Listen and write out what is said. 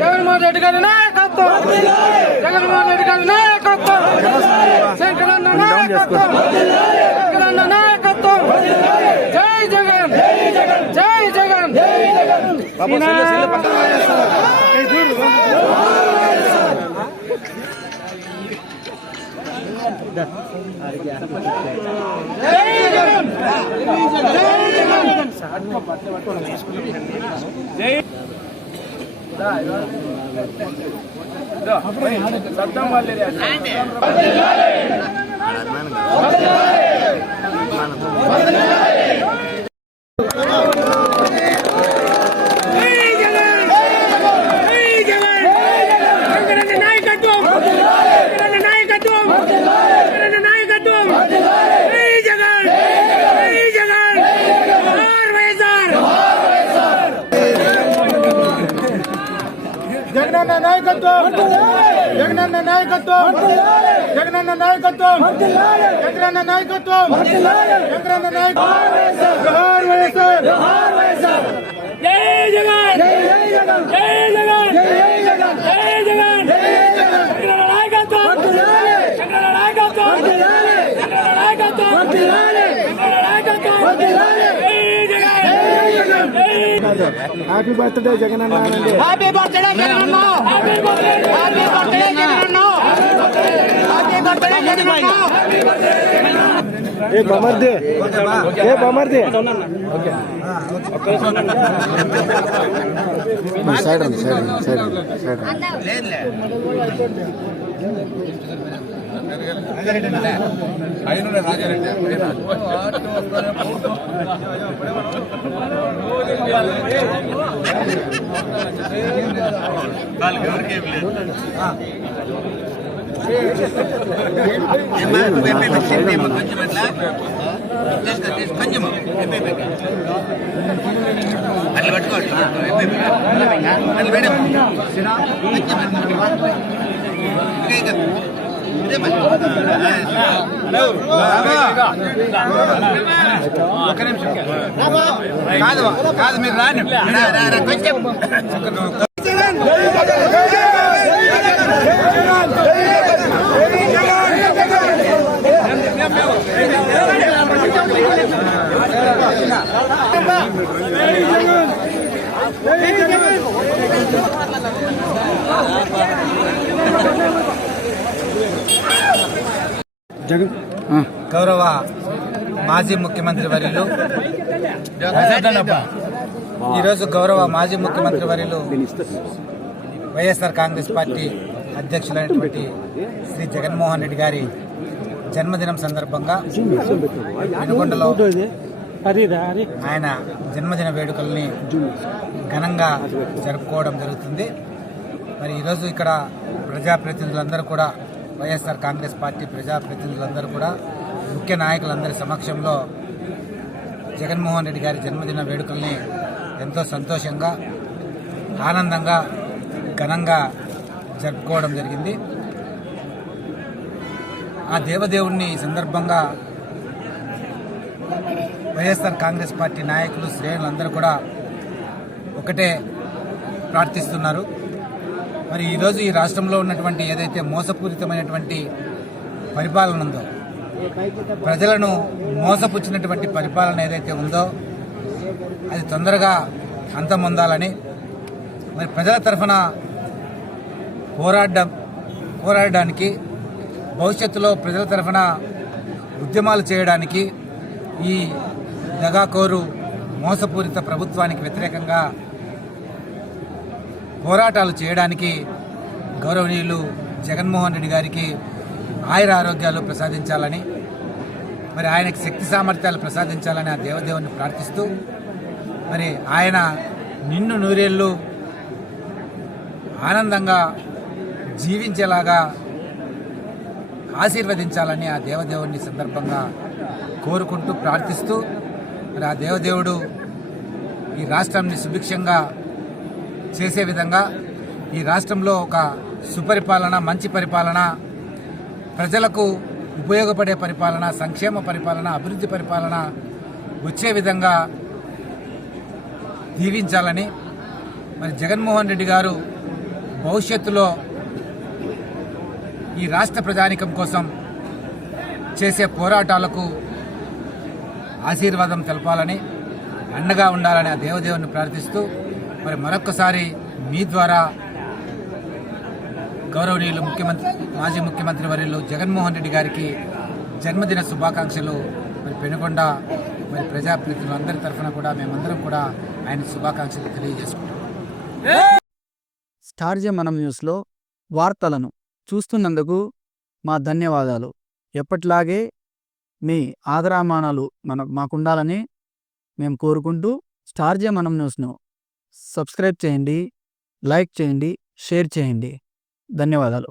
జగన్మోహన్ రెడ్డి గారి నాయకత్వం, జగన్మోహన్ రెడ్డి గారి నాయకత్వం, శంకరన్న నాయకత్వం, శంకరన్న నాయకత్వం. జై జగన్, జై జగన్. సత్తం వాళ్ళే జగనన్న నాయకత్వం, జగనన్న నాయకత్వం, జగనన్న నాయకత్వం, జగనన్న నాయకత్వం, జగనన్న నాయకత్వం. జై జగన్, జై జగన్, జై జగన్, జై జగన్, జై జగన్, జై జగన్. జగనన్న నాయకత్వం, జగనన్న నాయకత్వం, జగనన్న నాయకత్వం, జగనన్న నాయకత్వం. Happy birthday Jagananna, happy birthday Jagananna, happy birthday Jagananna, happy birthday Jagananna. ఏ బమర్దే, ఏ బమర్దే. సైడ్ ఉంది, సైడ్ ఉంది, సైడ్ ఉంది, సైడ్ అట్లా పట్టుకోండి, అట్లా మేడం ఒక నిమిషం కాదు కాదు మీరు రాని కొంచెం గౌరవ మాజీ ముఖ్యమంత్రి వర్యులు, ఈరోజు గౌరవ మాజీ ముఖ్యమంత్రి వర్యులు వైఎస్ఆర్ కాంగ్రెస్ పార్టీ అధ్యక్షులైనటువంటి శ్రీ జగన్మోహన్ రెడ్డి గారి జన్మదినం సందర్భంగా వినుకొండలో ఆయన జన్మదిన వేడుకల్ని ఘనంగా జరుపుకోవడం జరుగుతుంది. మరి ఈరోజు ఇక్కడ ప్రజాప్రతినిధులందరూ కూడా, వైఎస్ఆర్ కాంగ్రెస్ పార్టీ ప్రజాప్రతినిధులందరూ కూడా, ముఖ్య నాయకులందరి సమక్షంలో జగన్మోహన్ రెడ్డి గారి జన్మదిన వేడుకల్ని ఎంతో సంతోషంగా, ఆనందంగా, ఘనంగా జరుపుకోవడం జరిగింది. ఆ దేవదేవుణ్ణి ఈ సందర్భంగా వైఎస్ఆర్ కాంగ్రెస్ పార్టీ నాయకులు, శ్రేణులందరూ కూడా ఒకటే ప్రార్థిస్తున్నారు. మరి ఈరోజు ఈ రాష్ట్రంలో ఉన్నటువంటి ఏదైతే మోసపూరితమైనటువంటి పరిపాలన ఉందో, ప్రజలను మోసపుచ్చినటువంటి పరిపాలన ఏదైతే ఉందో అది తొందరగా అంతమొందాలని, మరి ప్రజల తరఫున పోరాడడానికి, భవిష్యత్తులో ప్రజల తరఫున ఉద్యమాలు చేయడానికి, ఈ దగాకోరు మోసపూరిత ప్రభుత్వానికి వ్యతిరేకంగా పోరాటాలు చేయడానికి గౌరవనీయులు జగన్మోహన్ రెడ్డి గారికి ఆయుర ఆరోగ్యాలు ప్రసాదించాలని, మరి ఆయనకి శక్తి సామర్థ్యాలు ప్రసాదించాలని ఆ దేవదేవుని ప్రార్థిస్తూ, మరి ఆయన నిన్ను నూరేళ్ళు ఆనందంగా జీవించేలాగా ఆశీర్వదించాలని ఆ దేవదేవుని సందర్భంగా కోరుకుంటూ ప్రార్థిస్తూ, మరి ఆ దేవదేవుడు ఈ రాష్ట్రాన్ని సుభిక్షంగా చేసే విధంగా ఈ రాష్ట్రంలో ఒక సుపరిపాలన, మంచి పరిపాలన, ప్రజలకు ఉపయోగపడే పరిపాలన, సంక్షేమ పరిపాలన, అభివృద్ధి పరిపాలన వచ్చే విధంగా దీవించాలని, మరి జగన్మోహన్ రెడ్డి గారు భవిష్యత్తులో ఈ రాష్ట్ర ప్రజానీకం కోసం చేసే పోరాటాలకు ఆశీర్వాదం తెలపాలని, అండగా ఉండాలని ఆ దేవదేవుని ప్రార్థిస్తూ, మరి మరొక్కసారి మీ ద్వారా గౌరవనీయులు మాజీ ముఖ్యమంత్రి వర్యులు జగన్మోహన్ రెడ్డి గారికి జన్మదిన శుభాకాంక్షలు. మరి పెనుగొండ మరి ప్రజాప్రతినిధులందరి తరఫున కూడా మేమందరం కూడా ఆయన శుభాకాంక్షలు తెలియజేసుకుంటాం. స్టార్ జే మనం న్యూస్లో వార్తలను చూస్తున్నందుకు మా ధన్యవాదాలు. ఎప్పటిలాగే మీ ఆదరామానాలు మాకుండాలని మేము కోరుకుంటూ స్టార్ జే మనం న్యూస్ను సబ్స్క్రైబ్ చేయండి, లైక్ చేయండి, షేర్ చేయండి. ధన్యవాదాలు.